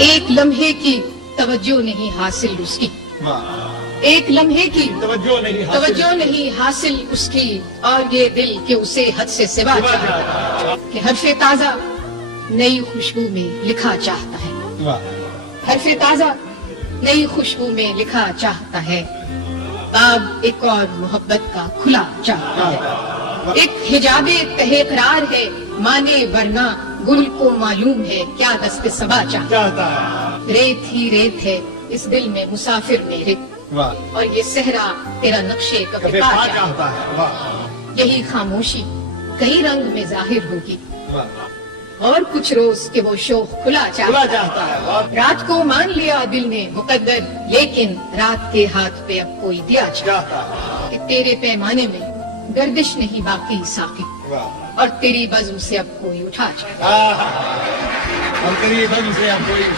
ایک لمحے کی توجہ نہیں حاصل اس کی، ایک لمحے کی توجہ نہیں حاصل اس کی، اور یہ دل کہ اسے حد سے سوا چاہتا کہ حرف تازہ نئی خوشبو میں لکھا چاہتا ہے، حرف تازہ نئی خوشبو میں لکھا چاہتا ہے، باب ایک اور محبت کا کھلا چاہتا ہے، ایک حجاب تہے قرار ہے مانے ورنہ گل کو معلوم ہے کیا دست صبا چاہتا ہے، ریت ہی ریت ہے اس دل میں مسافر میرے، اور یہ صحرا تیرا نقشے کا وفا چاہتا ہے، یہی خاموشی کئی رنگ میں ظاہر ہوگی، اور کچھ روز کہ وہ شوق کھلا چاہتا ہے، رات کو مان لیا دل نے مقدر لیکن رات کے ہاتھ پہ اب کوئی دیا چاہتا ہے، کہ تیرے پیمانے میں گردش نہیں باقی ساقی، اور تیری بزم سے اب کوئی اٹھا چاہتا ہے،